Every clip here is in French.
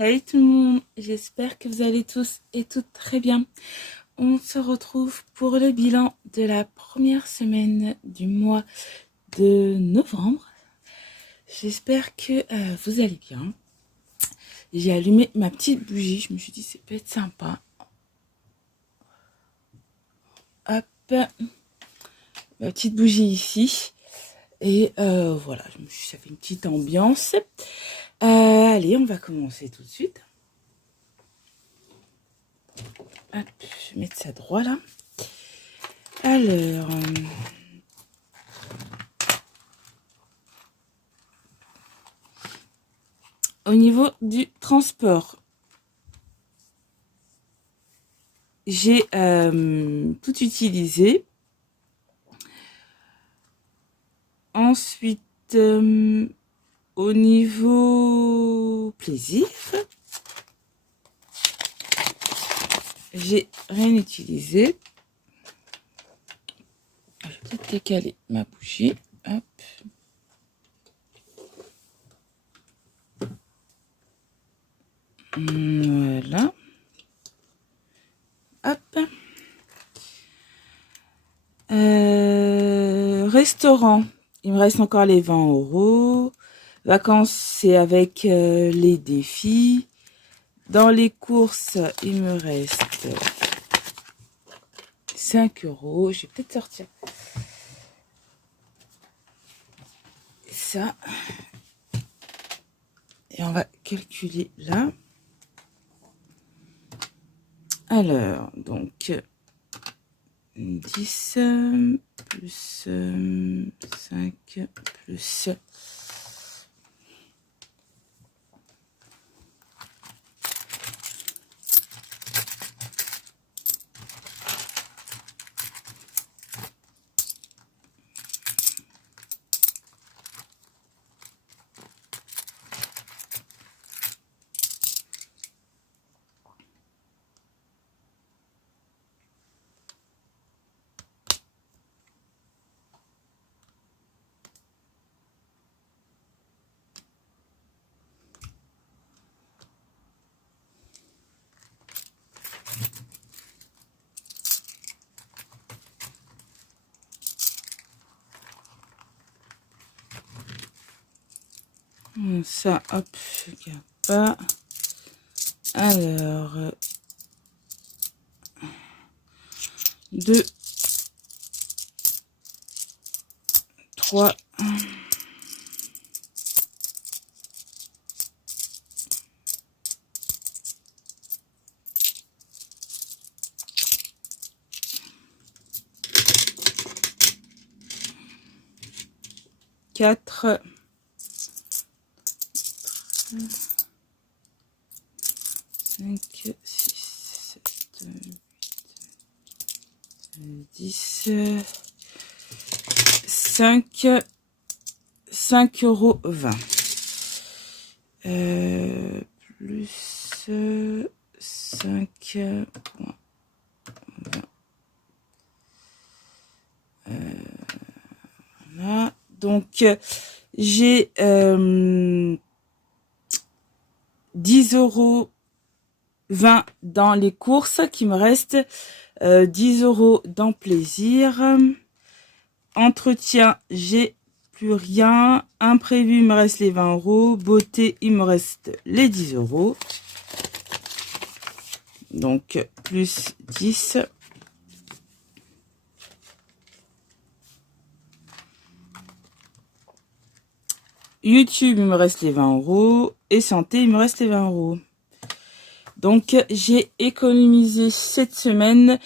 Hey tout le monde, j'espère que vous allez tous et toutes très bien. On se retrouve pour le bilan de la première semaine du mois de novembre. J'espère que vous allez bien. J'ai allumé ma petite bougie, je me suis dit c'est peut être sympa. Hop, ma petite bougie ici. Et voilà, ça fait une petite ambiance. Allez, on va commencer tout de suite. Hop, je vais mettre ça droit là. Alors, au niveau du transport, j'ai tout utilisé. Ensuite, au niveau plaisir, j'ai rien utilisé. Je vais peut-être décaler ma bougie. Hop. Voilà. Hop. Restaurant, il me reste encore les 20 €. Vacances, c'est avec les défis. Dans les courses, il me reste 5 €. Je vais peut-être sortir ça. Et on va calculer là. Alors, donc, 10 plus 5 plus... Ça, hop, je garde pas. Alors, 2, 3, 4, 5, 6, 7, 8, 10, 5, 5,20 €. Plus 5,20 €. Voilà. Donc, j'ai 10,20 € dans les courses, qui me reste 10 € dans plaisir. Entretien, j'ai plus rien. Imprévu, il me reste les 20 €. Beauté, il me reste les 10 €. Donc, plus 10. YouTube, il me reste les 20 €. Et santé, il me reste les 20 €. Donc, j'ai économisé cette semaine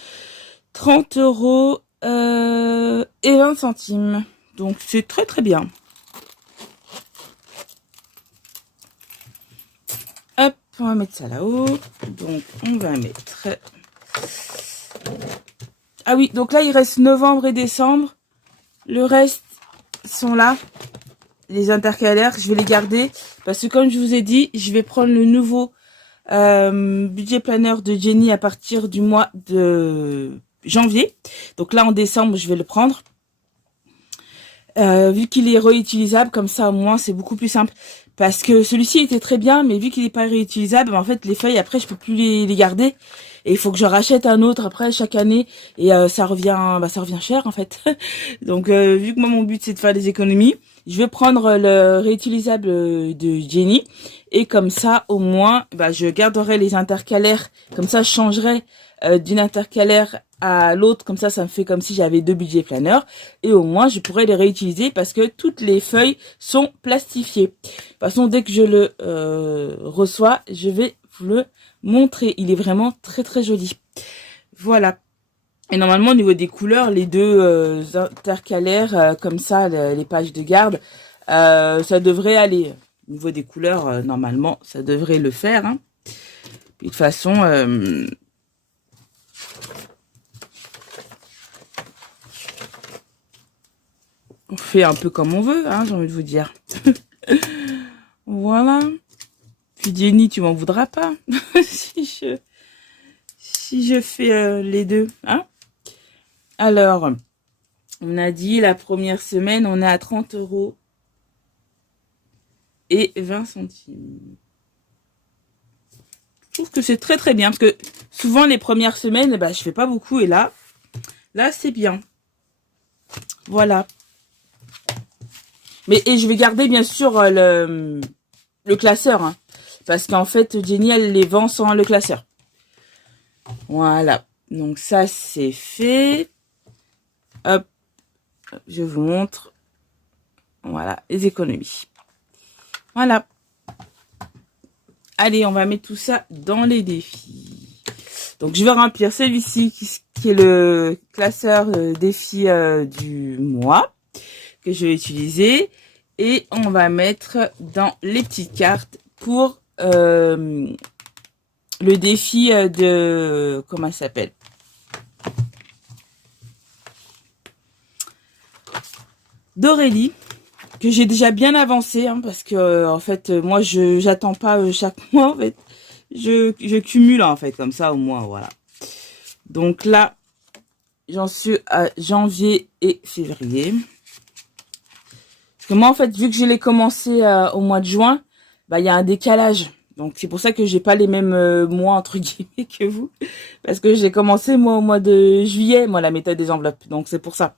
30 € et 20 centimes. Donc, c'est très très bien. Hop, on va mettre ça là-haut. Donc, on va mettre... Ah oui, donc là, il reste novembre et décembre. Le reste sont là. Les intercalaires, je vais les garder. Parce que comme je vous ai dit, je vais prendre le nouveau budget planner de Jenny à partir du mois de janvier. Donc là, en décembre, je vais le prendre. Vu qu'il est réutilisable, comme ça, au moins, c'est beaucoup plus simple. Parce que celui-ci était très bien, mais vu qu'il n'est pas réutilisable, en fait, les feuilles, après, je peux plus les garder. Et il faut que je rachète un autre après chaque année. Et ça revient cher, en fait. Donc, vu que moi, mon but, c'est de faire des économies, je vais prendre le réutilisable de Jenny. Et comme ça, au moins, je garderai les intercalaires. Comme ça, je changerai d'une intercalaire à l'autre. Comme ça me fait comme si j'avais deux budgets planeurs. Et au moins, je pourrais les réutiliser parce que toutes les feuilles sont plastifiées. De toute façon, dès que je le reçois, je vais vous le montrer. Il est vraiment très très joli. Voilà. Et normalement, au niveau des couleurs, les deux intercalaires, comme ça, les pages de garde, ça devrait aller. Au niveau des couleurs, normalement, ça devrait le faire. Hein. Puis de toute façon, on fait un peu comme on veut, hein, j'ai envie de vous dire. Voilà. Puis Jenny, tu m'en voudras pas si je fais les deux, hein. Alors, on a dit la première semaine, on est à 30 € et 20 centimes. Je trouve que c'est très très bien parce que souvent les premières semaines, je fais pas beaucoup et là c'est bien. Voilà. Et je vais garder bien sûr le classeur, hein, parce qu'en fait Jenny elle les vend sans le classeur. Voilà. Donc ça c'est fait. Hop, je vous montre. Voilà, les économies. Voilà. Allez, on va mettre tout ça dans les défis. Donc, je vais remplir celui-ci qui est le classeur défi du mois que je vais utiliser. Et on va mettre dans les petites cartes pour le défi de... Comment ça s'appelle? D'Aurélie, que j'ai déjà bien avancé, hein, parce que en fait, moi, j'attends pas chaque mois, en fait. Je cumule, en fait, comme ça, au moins, voilà. Donc là, j'en suis à janvier et février. Parce que moi, en fait, vu que je l'ai commencé au mois de juin, il y a un décalage. Donc, c'est pour ça que j'ai pas les mêmes mois, entre guillemets, que vous. Parce que j'ai commencé, moi, au mois de juillet, moi, la méthode des enveloppes. Donc, c'est pour ça.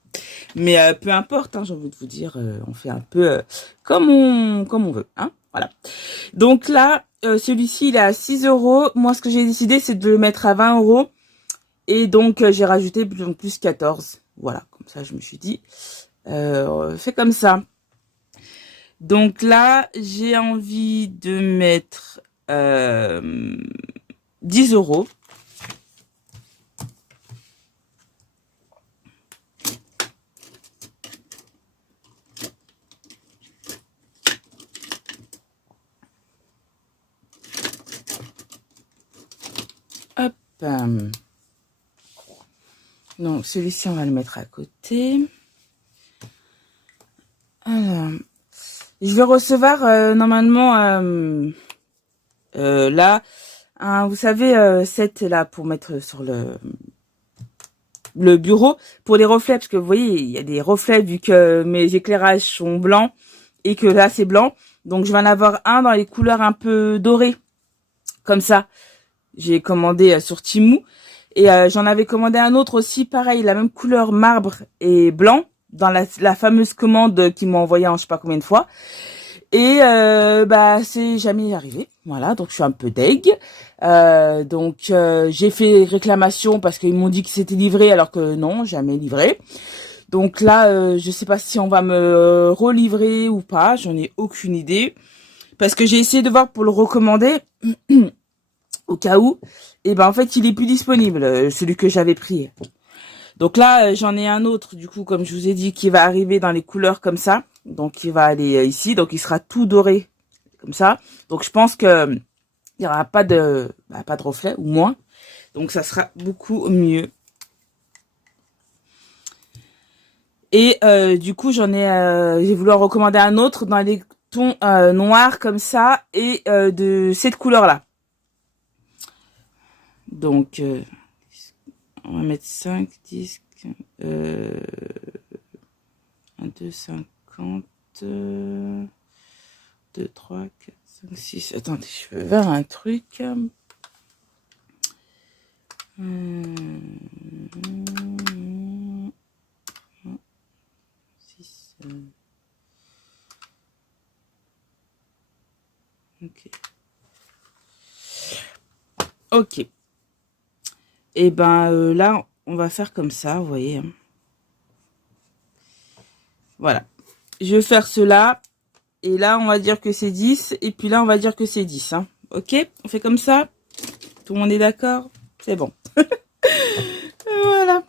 Mais peu importe, hein, j'ai envie de vous dire, on fait un peu comme on veut. Hein, voilà. Donc là, celui-ci, il est à 6 €. Moi, ce que j'ai décidé, c'est de le mettre à 20 €. Et donc, j'ai rajouté plus 14. Voilà, comme ça, je me suis dit, fais comme ça. Donc là, j'ai envie de mettre 10 €. Hop. Donc, celui-ci, on va le mettre à côté. Alors, je vais recevoir normalement là, vous savez, cette là pour mettre sur le bureau pour les reflets, parce que vous voyez, il y a des reflets vu que mes éclairages sont blancs et que là c'est blanc. Donc je vais en avoir un dans les couleurs un peu dorées, comme ça. J'ai commandé sur Temu et j'en avais commandé un autre aussi, pareil, la même couleur marbre et blanc dans la fameuse commande qu'ils m'ont envoyé en je sais pas combien de fois. Et c'est jamais arrivé. Voilà, donc je suis un peu deg. Donc j'ai fait réclamation parce qu'ils m'ont dit que c'était livré alors que non, jamais livré. Donc là, je sais pas si on va me relivrer ou pas, j'en ai aucune idée. Parce que j'ai essayé de voir pour le recommander au cas où. Et en fait, il est plus disponible, celui que j'avais pris. Donc là, j'en ai un autre, du coup, comme je vous ai dit, qui va arriver dans les couleurs comme ça. Donc, il va aller ici. Donc, il sera tout doré, comme ça. Donc, je pense que il n'y aura pas de reflet, ou moins. Donc, ça sera beaucoup mieux. Et du coup, j'ai voulu en recommander un autre dans les tons noirs, comme ça, et de cette couleur-là. Donc, on va mettre 5, 10, 1, 2, 50. 2, 3, 4, 5, 6. Attendez, je veux voir un truc. 6. Ok. Ok. Et ben là, on va faire comme ça, vous voyez. Voilà. Je vais faire cela. Et là, on va dire que c'est 10. Et puis là, on va dire que c'est 10. Hein. Ok? On fait comme ça? Tout le monde est d'accord? C'est bon. Voilà. De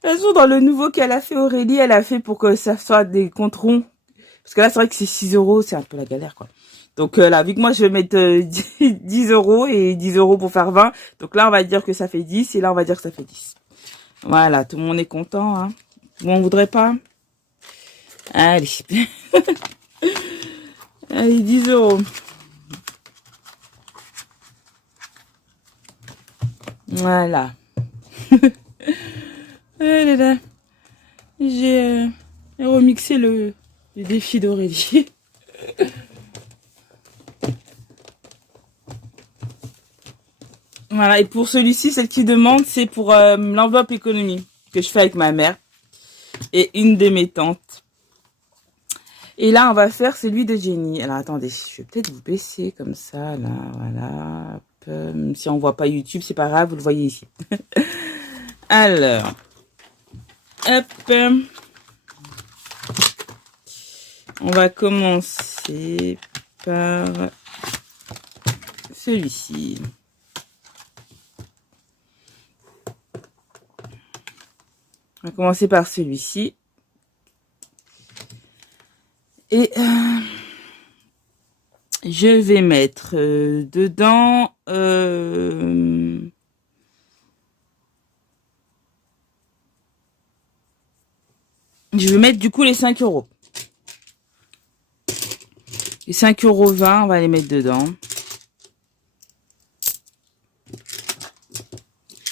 toute façon, dans le nouveau qu'elle a fait, Aurélie, elle a fait pour que ça soit des comptes ronds. Parce que là, c'est vrai que c'est 6 euros. C'est un peu la galère, quoi. Donc là, vu que moi, je vais mettre 10 euros et 10 euros pour faire 20. Donc là, on va dire que ça fait 10. Et là, on va dire que ça fait 10. Voilà. Tout le monde est content. Hein. Tout le monde voudrait pas? Allez. Allez, 10 euros. Voilà. J'ai remixé le défi d'Aurélie. Voilà, et pour celui-ci, celle qui demande, c'est pour l'enveloppe économie que je fais avec ma mère et une de mes tantes. Et là, on va faire celui de Jenny. Alors, attendez, je vais peut-être vous baisser comme ça, là, voilà. Hop, si on voit pas YouTube, c'est pas grave, vous le voyez ici. Alors, hop. On va commencer par celui-ci. On va commencer par celui-ci. Et je vais mettre dedans... je vais mettre du coup les 5 euros. Les 5,20 €, on va les mettre dedans.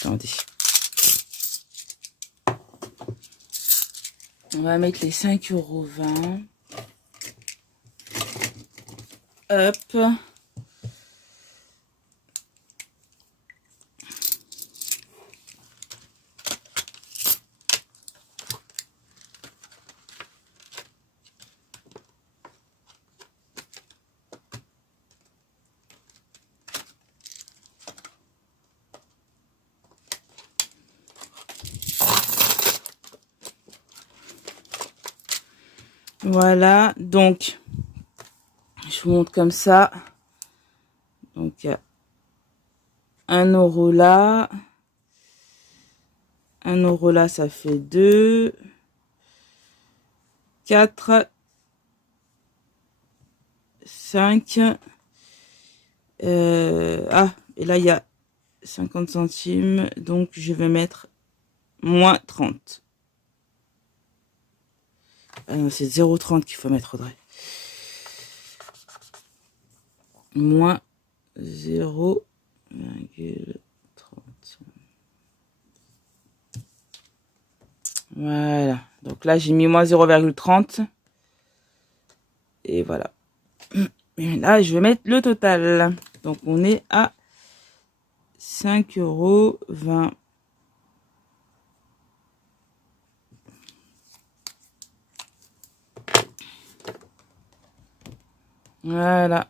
Attendez. On va mettre les 5,20 €. Hop. Voilà, donc, je vous montre comme ça. Donc, il y a 1 € là. 1 € là, ça fait 2, 4, 5. Ah, et là, il y a 50 centimes. Donc, je vais mettre moins 30. Ah non, c'est 0,30 qu'il faut mettre, Audrey. Moins 0,30. Voilà. Donc là, j'ai mis moins 0,30. Et voilà. Et là, je vais mettre le total. Donc, on est à 5,20 €. Voilà.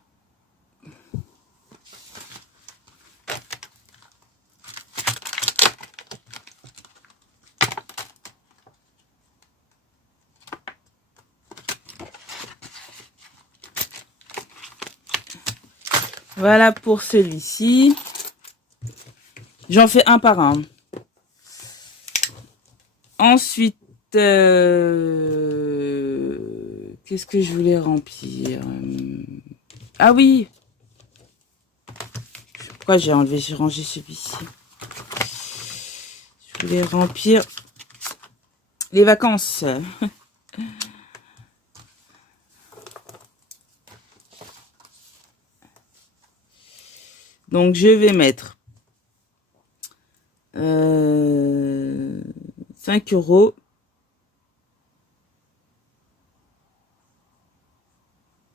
Voilà pour celui-ci. J'en fais un par un. Ensuite, qu'est-ce que je voulais remplir? Ah oui. Pourquoi j'ai rangé celui-ci? Je voulais remplir les vacances. Donc, je vais mettre 5 €.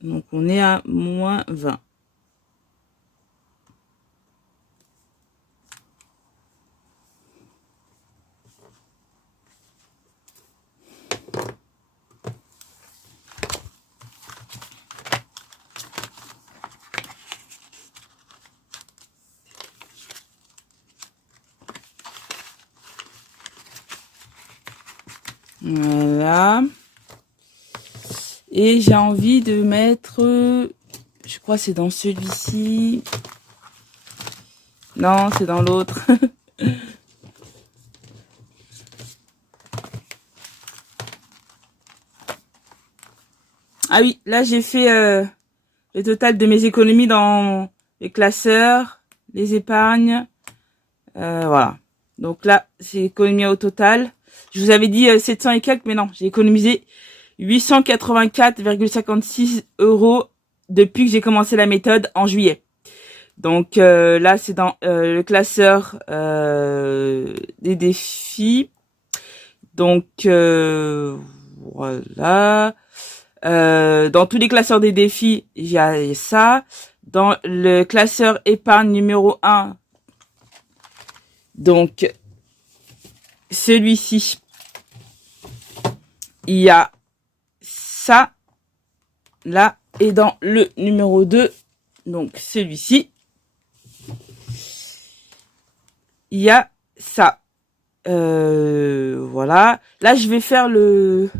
Donc, on est à moins 20. Voilà. Et j'ai envie de mettre, je crois que c'est dans celui-ci. Non, c'est dans l'autre. Ah oui, là j'ai fait le total de mes économies dans les classeurs, les épargnes. Voilà. Donc là, c'est économie au total. Je vous avais dit 700 et quelques, mais non, j'ai économisé 884,56 € depuis que j'ai commencé la méthode en juillet. Donc là, c'est dans le classeur des défis. Donc voilà. Dans tous les classeurs des défis, j'ai ça. Dans le classeur épargne numéro 1, donc celui-ci, il y a ça là. Et dans le numéro 2, donc celui-ci, il y a ça. Voilà. Là, je vais faire le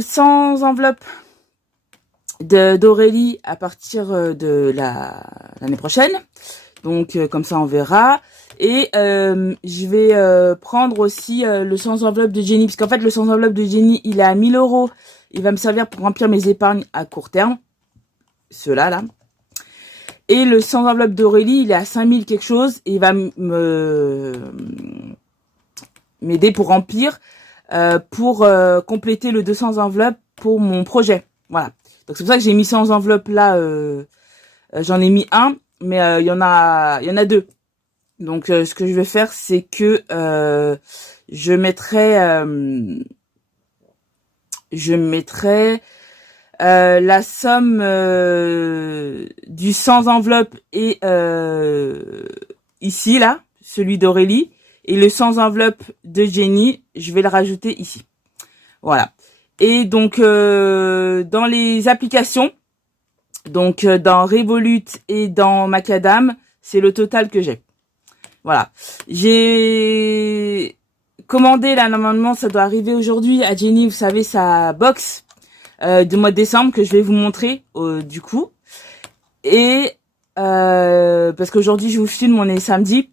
sans enveloppe d'Aurélie à partir de l'année prochaine. Donc comme ça on verra. Et je vais prendre aussi le sans enveloppe de Jenny, parce qu'en fait le sans enveloppe de Jenny il est à 1000 €. Il va me servir pour remplir mes épargnes à court terme, ceux-là là. Et le sans enveloppe d'Aurélie il est à 5000 quelque chose et il va m'aider pour remplir, pour compléter le 200 enveloppes pour mon projet. Voilà. Donc c'est pour ça que j'ai mis 100 enveloppes là. J'en ai mis un, mais il y en a deux. Donc ce que je vais faire, c'est que je mettrai la somme du sans enveloppe et ici là, celui d'Aurélie, et le sans enveloppe de Jenny, je vais le rajouter ici. Voilà. Et donc dans les applications, donc dans Revolut et dans Macadam, c'est le total que j'ai. Voilà. J'ai commandé là, normalement ça doit arriver aujourd'hui à Jenny, vous savez, sa box du mois de décembre que je vais vous montrer du coup. Et parce qu'aujourd'hui je vous filme, on est samedi,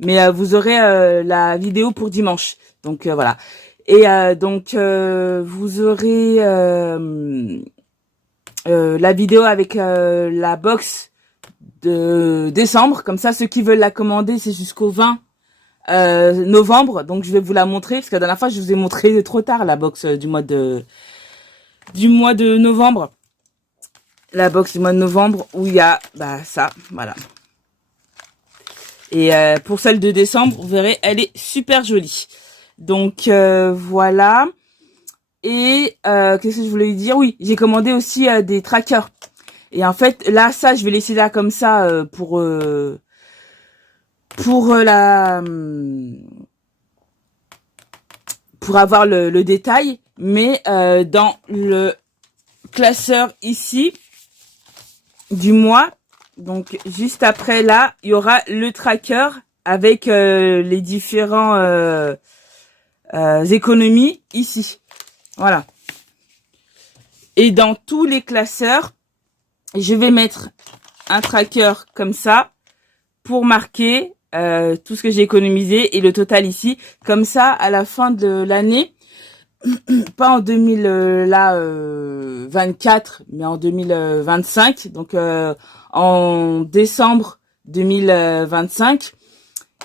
mais vous aurez la vidéo pour dimanche. Donc voilà. Et donc vous aurez la vidéo avec la box de décembre. Comme ça, ceux qui veulent la commander, c'est jusqu'au 20 novembre. Donc je vais vous la montrer, parce que la dernière fois je vous ai montré trop tard la box du mois de novembre. La box du mois de novembre où il y a ça, voilà. Et pour celle de décembre, vous verrez, elle est super jolie. Donc voilà. Et qu'est-ce que je voulais dire? Oui, j'ai commandé aussi des trackers. Et en fait, là, ça, je vais laisser là comme ça pour avoir le détail. Mais dans le classeur ici du mois, donc juste après là, il y aura le tracker avec les différents économies ici. Voilà. Et dans tous les classeurs, je vais mettre un tracker comme ça pour marquer tout ce que j'ai économisé et le total ici. Comme ça, à la fin de l'année, pas en 2024, mais en 2025, donc en décembre 2025,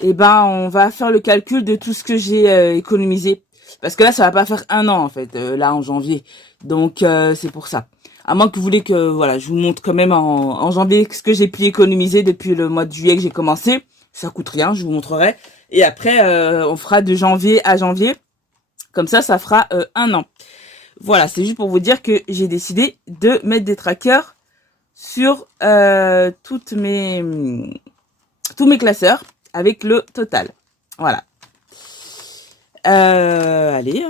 et ben on va faire le calcul de tout ce que j'ai économisé. Parce que là, ça va pas faire un an en fait, là en janvier. Donc c'est pour ça. À moins que vous voulez que voilà, je vous montre quand même en janvier ce que j'ai pu économiser depuis le mois de juillet que j'ai commencé. Ça coûte rien, je vous montrerai. Et après, on fera de janvier à janvier. Comme ça fera un an. Voilà, c'est juste pour vous dire que j'ai décidé de mettre des trackers sur tous mes classeurs avec le total. Voilà. Allez.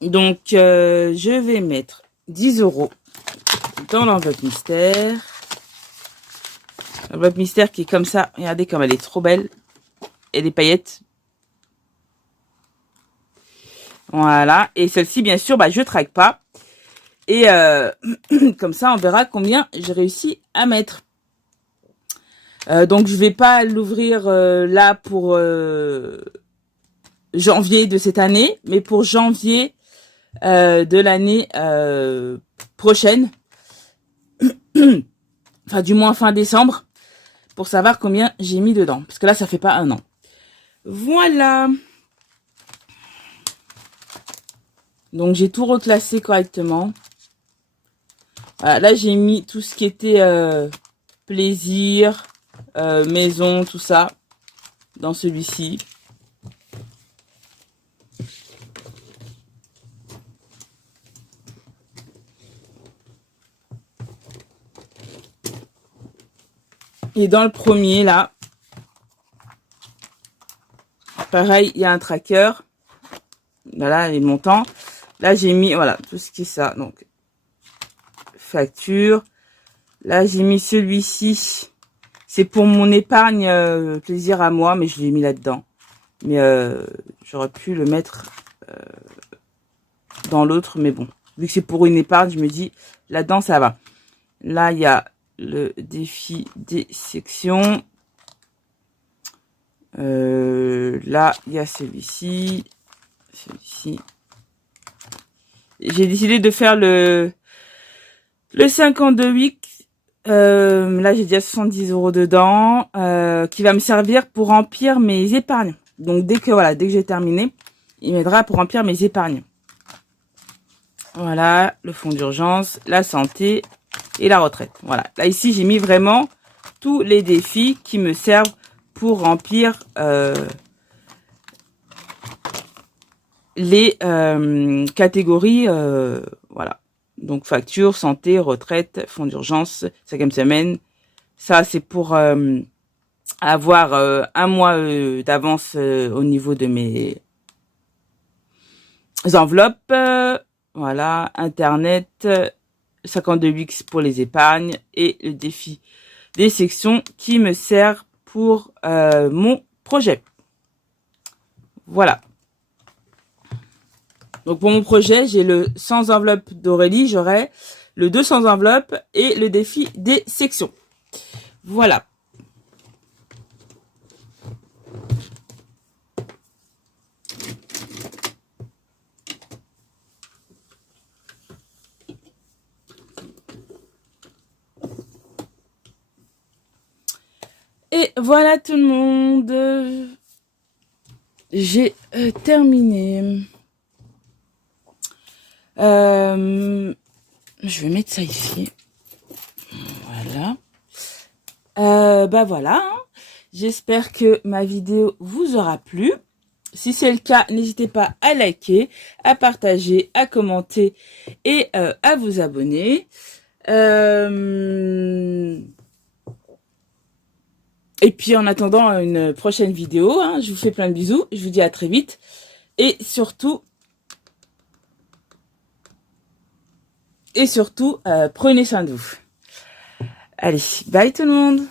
Donc, je vais mettre 10 € dans l'enveloppe mystère. L'enveloppe mystère qui est comme ça. Regardez comme elle est trop belle. Et des paillettes. Voilà. Et celle-ci, bien sûr, je traque pas. Et comme ça, on verra combien j'ai réussi à mettre. Donc, je vais pas l'ouvrir là pour janvier de cette année, mais pour janvier de l'année prochaine. Enfin, du moins fin décembre. Pour savoir combien j'ai mis dedans. Parce que là, ça fait pas un an. Voilà. Donc, j'ai tout reclassé correctement. Voilà, là, j'ai mis tout ce qui était plaisir, maison, tout ça, dans celui-ci. Et dans le premier, là, pareil, il y a un tracker. Voilà, les montants. Là, j'ai mis, voilà, tout ce qui est ça. Donc, facture. Là, j'ai mis celui-ci. C'est pour mon épargne plaisir à moi, mais je l'ai mis là-dedans. Mais j'aurais pu le mettre dans l'autre, mais bon. Vu que c'est pour une épargne, je me dis, là-dedans, ça va. Là, il y a le défi des sections. Là, il y a celui-ci. Celui-ci. J'ai décidé de faire le 52 weeks. Là, j'ai déjà 70 € dedans, qui va me servir pour remplir mes épargnes. Donc, dès que j'ai terminé, il m'aidera pour remplir mes épargnes. Voilà, le fonds d'urgence, la santé et la retraite. Voilà. Là, ici, j'ai mis vraiment tous les défis qui me servent pour remplir les catégories. Voilà. Donc, facture, santé, retraite, fonds d'urgence, 5e semaine. Ça, c'est pour avoir un mois d'avance au niveau de mes enveloppes. Voilà, Internet, 52 Wix pour les épargnes et le défi des sections qui me sert pour mon projet. Voilà. Donc, pour mon projet, j'ai le 100 enveloppes d'Aurélie, j'aurai le 200 enveloppes et le défi des sections. Voilà. Et voilà tout le monde. J'ai terminé. Je vais mettre ça ici. Voilà. Voilà. Hein. J'espère que ma vidéo vous aura plu. Si c'est le cas, n'hésitez pas à liker, à partager, à commenter et à vous abonner. Et puis en attendant une prochaine vidéo, hein, je vous fais plein de bisous. Je vous dis à très vite. Et surtout, prenez soin de vous. Allez, bye tout le monde.